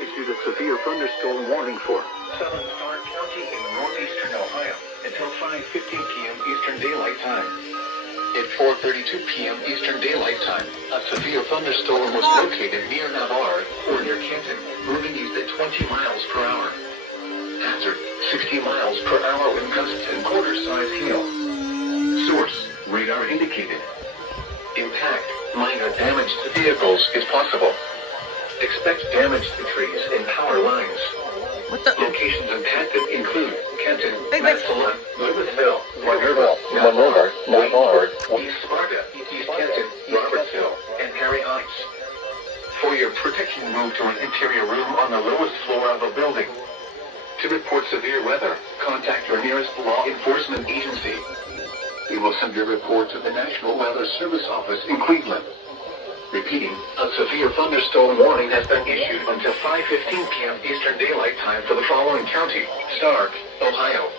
issued a severe thunderstorm warning for Southern Stark County in northeastern Ohio until 5:15 p.m. Eastern Daylight Time. At 4:32 p.m. Eastern Daylight Time, a severe thunderstorm was located near Navarre, or near Canton, moving east at 20 miles per hour. Hazard, 60 miles per hour wind gusts and quarter-size hail. Source, radar indicated. Impact, minor damage to vehicles is possible. Expect damage to trees and power lines. What the? Locations impacted include Kenton, Wait. Massillon, Louisville, Minerva, Navarre, East Sparta, East Kenton, Robertsville, and Perry Heights. For your protection, move to an interior room on the lowest floor of a building. To report severe weather, contact your nearest law enforcement agency. We will send your report to the National Weather Service office in Cleveland. Repeating, a severe thunderstorm warning has been issued until 5:15 p.m. Eastern Daylight Time for the following county: Stark, Ohio.